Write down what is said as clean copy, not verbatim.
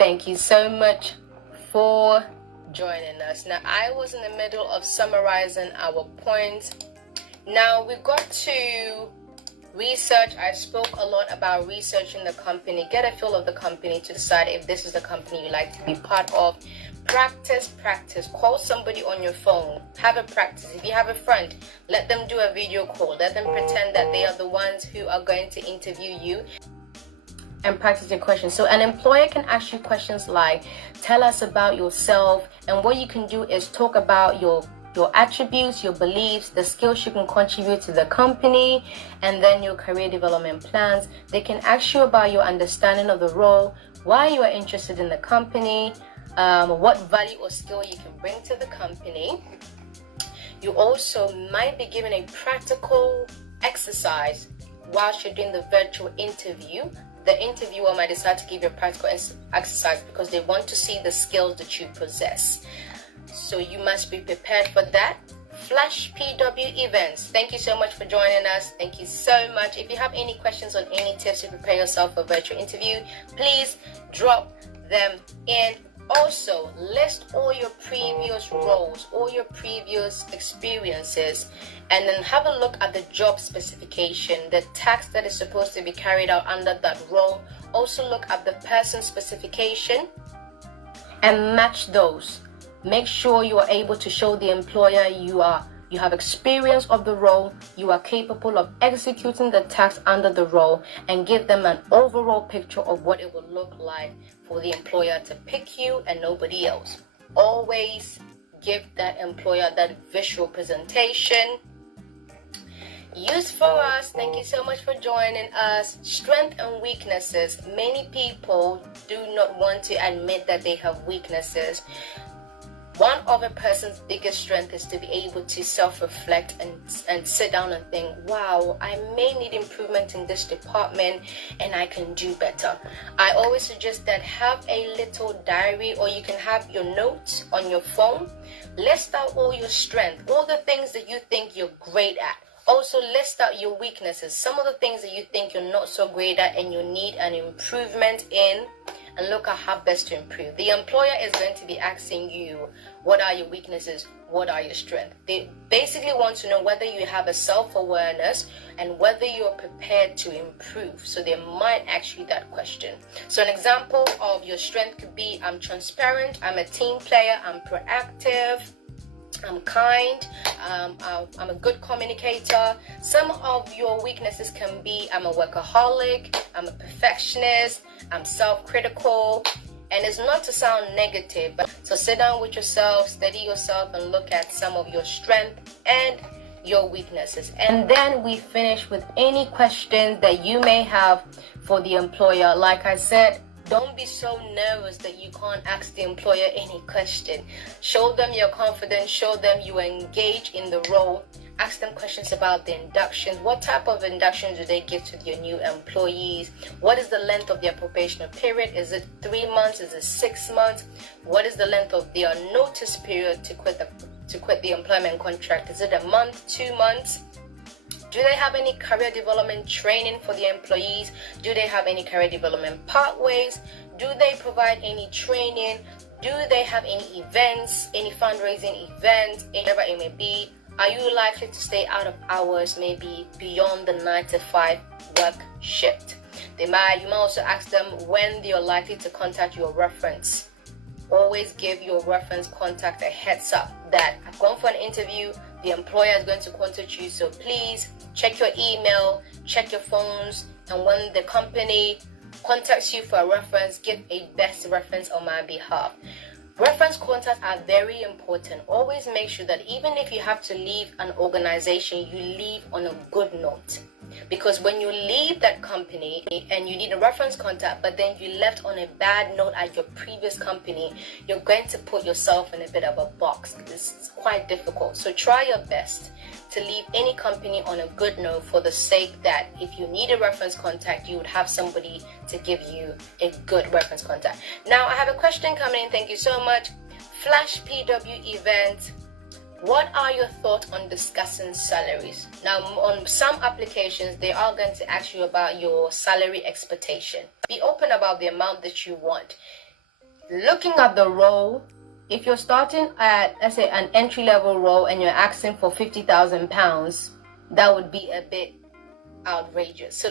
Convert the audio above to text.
Thank you so much for joining us. Now, I was in the middle of summarizing our points. Now, we got to research. I spoke a lot about researching the company, get a feel of the company to decide if this is the company you like to be part of. Practice. Call somebody on your phone. Have a practice. If you have a friend, let them do a video call. Let them pretend that they are the ones who are going to interview you, and practice your questions. So an employer can ask you questions like, tell us about yourself, and what you can do is talk about your attributes, your beliefs, the skills you can contribute to the company, and then your career development plans. They can ask you about your understanding of the role, why you are interested in the company, what value or skill you can bring to the company. You also might be given a practical exercise whilst you're doing the virtual interview. The interviewer might decide to give you a practical exercise because they want to see the skills that you possess. So you must be prepared for that. Flash PW events. Thank you so much for joining us. Thank you so much. If you have any questions on any tips to prepare yourself for a virtual interview, please drop them in. Also, list all your previous roles, all your previous experiences, and then have a look at the job specification, the task that is supposed to be carried out under that role. Also look at the person specification and match those. Make sure you are able to show the employer you have experience of the role, you are capable of executing the task under the role, and give them an overall picture of what it will look like for the employer to pick you and nobody else. Always give that employer that visual presentation. Use for us. Thank you so much for joining us. Strengths and weaknesses. Many people do not want to admit that they have weaknesses. One of a person's biggest strength is to be able to self-reflect and sit down and think, wow, I may need improvement in this department and I can do better. I always suggest that have a little diary, or you can have your notes on your phone. List out all your strengths, all the things that you think you're great at. Also list out your weaknesses, some of the things that you think you're not so great at and you need an improvement in, and look at how best to improve. The employer is going to be asking you, what are your weaknesses? What are your strengths? They basically want to know whether you have a self-awareness and whether you're prepared to improve. So they might ask you that question. So an example of your strength could be, I'm transparent, I'm a team player, I'm proactive, I'm kind, I'm a good communicator. Some of your weaknesses can be, I'm a workaholic, I'm a perfectionist, I'm self-critical. And it's not to sound negative, but so sit down with yourself, study yourself, and look at some of your strengths and your weaknesses. And then we finish with any questions that you may have for the employer. Like I said, don't be so nervous that you can't ask the employer any question. Show them your confidence, show them you are engaged in the role. Ask them questions about the inductions. What type of inductions do they give to your new employees? What is the length of their probationary period? Is it 3 months? Is it 6 months? What is the length of their notice period to quit the employment contract? Is it a month, 2 months? Do they have any career development training for the employees? Do they have any career development pathways? Do they provide any training? Do they have any events, any fundraising events, whatever it may be? Are you likely to stay out of hours, maybe beyond the 9 to 5 work shift? You might also ask them when they are likely to contact your reference. Always give your reference contact a heads up that I've gone for an interview, the employer is going to contact you, so please check your email, check your phones, and when the company contacts you for a reference, give a best reference on my behalf. Reference contacts are very important. Always make sure that even if you have to leave an organization, you leave on a good note. Because when you leave that company and you need a reference contact, but then you left on a bad note at your previous company, you're going to put yourself in a bit of a box. It's quite difficult. So try your best to leave any company on a good note, for the sake that if you need a reference contact, you would have somebody to give you a good reference contact. Now, I have a question coming in. Thank you so much. Flash PW event. What are your thoughts on discussing salaries? Now, on some applications, they are going to ask you about your salary expectation. Be open about the amount that you want. looking at the role, if you're starting at, let's say, an entry-level role and you're asking for £50,000, that would be a bit outrageous. So